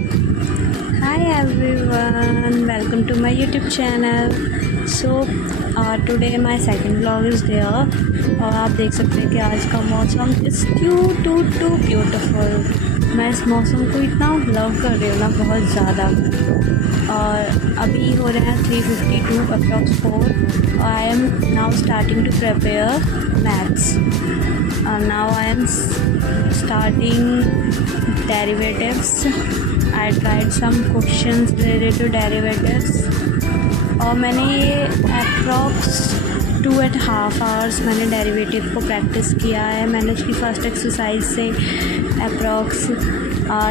Hi everyone, welcome to my YouTube channel. So today my second vlog is there और आप देख सकते हैं कि आज का मौसम इज़ टू ब्यूटीफुल। मैं इस मौसम को इतना लव कर रही हूँ ना, बहुत ज़्यादा। और अभी हो रहे हैं 3:52 अप्रॉक्स 4 और I am now starting to prepare maths. Now I am starting derivatives. I tried some questions related to derivatives और मैंने ये अप्रॉक्स 2.5 आवर्स मैंने डेरिवेटिव को प्रैक्टिस किया है। मैंने उसकी फ़र्स्ट एक्सरसाइज से अप्रॉक्स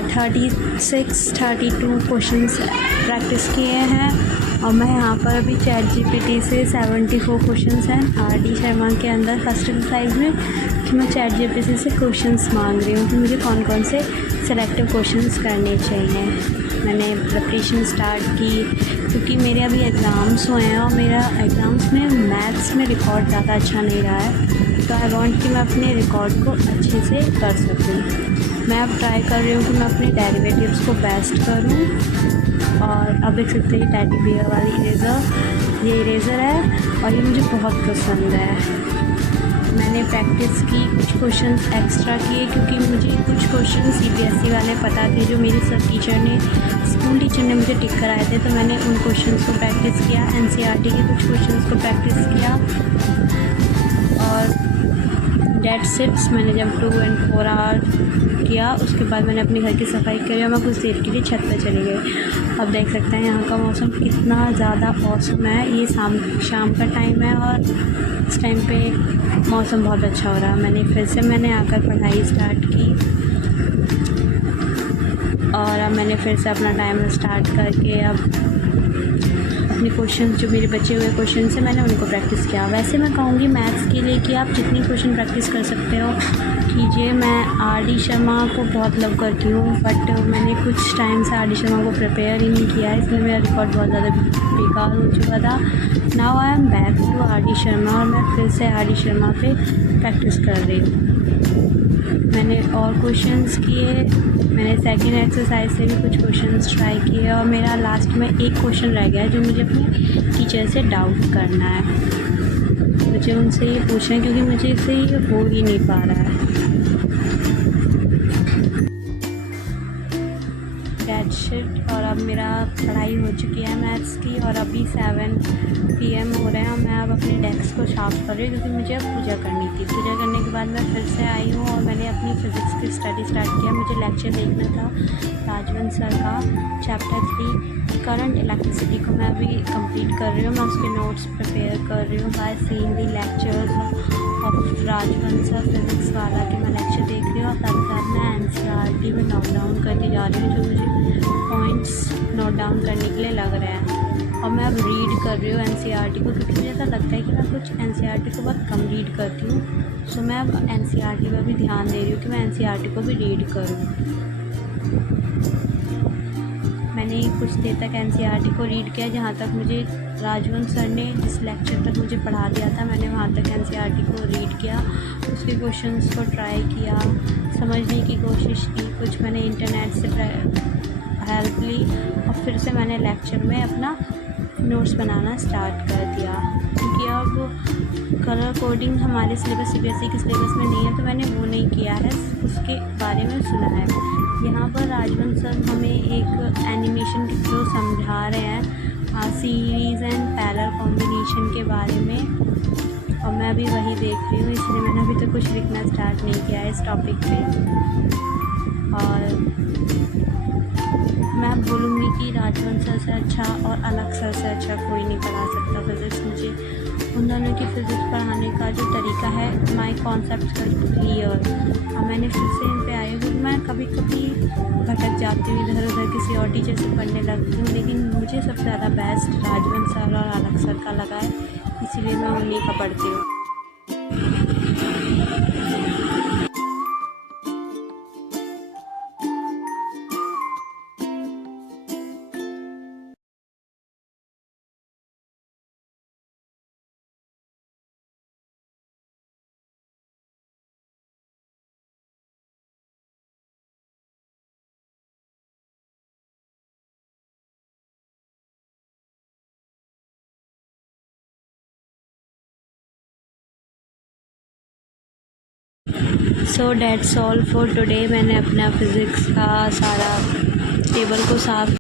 32 क्वेश्चंस प्रैक्टिस किए हैं और मैं यहाँ पर अभी ChatGPT से 74 क्वेश्चंस हैं RD शर्मा के अंदर फर्स्ट एक्सरसाइज में कि मैं ChatGPT से क्वेश्चंस मांग रही हूँ कि मुझे कौन कौन से सेलेक्टिव क्वेश्चंस करने चाहिए। मैंने प्रिपरेशन स्टार्ट की क्योंकि मेरे अभी एग्ज़ाम्स हुए हैं और मेरा एग्ज़ाम्स में मैथ्स में रिकॉर्ड ज़्यादा अच्छा नहीं रहा है, तो आई वांट कि मैं अपने रिकॉर्ड को अच्छे से कर सकूँ। मैं अब ट्राई कर रही हूँ कि मैं अपने डेरिवेटिव्स को बेस्ट करूँ। और अब देख सकते हैं टेडी बियर वाली इरेज़र, ये इरेज़र है और ये मुझे बहुत पसंद है। मैंने प्रैक्टिस की, कुछ क्वेश्चंस एक्स्ट्रा किए क्योंकि मुझे कुछ क्वेश्चन CBSE वाले पता थे जो मेरे स्कूल टीचर ने मुझे टिक कराए थे, तो मैंने उन क्वेश्चंस को प्रैक्टिस किया। NCERT के कुछ क्वेश्चंस को प्रैक्टिस किया और डेट सिट्स मैंने जब 2 और 4 आवर्स किया उसके बाद मैंने अपने घर की सफाई करी और मैं कुछ देर के लिए छत पर चली गई। अब देख सकते हैं यहाँ का मौसम कितना ज़्यादा औसम है। ये शाम का टाइम है और इस टाइम पे मौसम बहुत अच्छा हो रहा है। मैंने आकर पढ़ाई स्टार्ट की और अब मैंने फिर से अपना टाइम स्टार्ट करके अब अपने क्वेश्चन जो मेरे बचे हुए क्वेश्चन से मैंने उनको प्रैक्टिस किया। वैसे मैं कहूँगी मैथ्स के लिए कि आप जितनी क्वेश्चन प्रैक्टिस कर सकते हो कीजिए। मैं RD शर्मा को बहुत लव करती हूँ बट मैंने कुछ टाइम से RD शर्मा को प्रिपेयर ही नहीं किया, इसलिए मेरा रिकॉर्ड बहुत ज़्यादा बेकार हो चुका था। Now I am back to RD Sharma और मैं फिर से RD शर्मा पे प्रैक्टिस कर रही हूँ। मैंने और क्वेश्चंस किए, मैंने सेकंड एक्सरसाइज से भी कुछ क्वेश्चंस ट्राई किए और मेरा लास्ट में एक क्वेश्चन रह गया है जो मुझे अपने टीचर से डाउट करना है। मुझे उनसे ये पूछना है क्योंकि मुझे इससे ये हो ही नहीं पा रहा है। Date sheet. और अब मेरा पढ़ाई हो चुकी है मैथ्स की और अभी 7 PM हो रहे हैं और मैं अब अपने डेस्क को साफ़ कर रही हूँ क्योंकि मुझे अब पूजा करनी थी। पूजा करने के बाद मैं फिर से आई हूँ और मैंने अपनी फ़िज़िक्स की स्टडी स्टार्ट किया। मुझे लेक्चर देखना था राजवंश सर का चैप्टर 3 करंट इलेक्ट्रिसिटी को मैं अभी कंप्लीट कर रही हूँ। मैं उसके नोट्स प्रिपेयर कर रही हूँ by seeing the lectures of राजवंश सर फिज़िक्स वाला के मैं लेक्चर देख रही हूँ और साथ साथ मैं NCERT में नोट डाउन करती जा रही हूँ जो मुझे पॉइंट्स नोट डाउन करने के लिए लग रहे हैं। और मैं अब रीड कर रही हूँ NCERT को क्योंकि मुझे ऐसा लगता है कि मैं कुछ NCERT को बहुत कम रीड करती हूँ। सो मैं अब NCERT पर भी ध्यान दे रही हूँ कि मैं NCERT को भी रीड करूँ। मैंने कुछ देर तक NCERT को रीड किया जहाँ तक मुझे राजवंश सर ने जिस लेक्चर तक मुझे पढ़ा दिया था मैंने वहाँ तक NCERT को रीड किया, उसके क्वेश्चंस को ट्राई किया, समझने की कोशिश की। कुछ मैंने इंटरनेट से हेल्प ली और फिर से मैंने लेक्चर में अपना नोट्स बनाना स्टार्ट कर दिया क्योंकि अब कलर कोडिंग हमारे सिलेबस CBSE के सिलेबस में नहीं है, तो मैंने वो नहीं किया है, उसके बारे में सुना है। यहाँ पर राजवंश सर हमें एक एनिमेशन के थ्रू समझा रहे हैं सीरीज़ एंड पैरेलल कॉम्बिनेशन के बारे में और मैं अभी वही देख रही हूँ, इसलिए मैंने अभी तक कुछ लिखना स्टार्ट नहीं किया है इस टॉपिक पे। और मैं बोलूँगी कि राजवंश सर से अच्छा और अलग सर से अच्छा कोई नहीं पढ़ा सकता फिज़िक्स। मुझे उन दोनों की फ़िज़िक्स पढ़ाने का जो तरीका है, माई कॉन्सेप्ट क्लियर। और मैंने फिर से इन पे आई हूँ क्योंकि मैं कभी कभी भटक जाती हूँ, इधर उधर किसी और टीचर से पढ़ने लगती हूँ, लेकिन मुझे सबसे ज़्यादा बेस्ट राजवंश सर और अलग सर का लगा है, इसीलिए मैं उन्हीं का पढ़ती हूँ। So that's all for today. मैंने अपना फिज़िक्स का सारा टेबल को साफ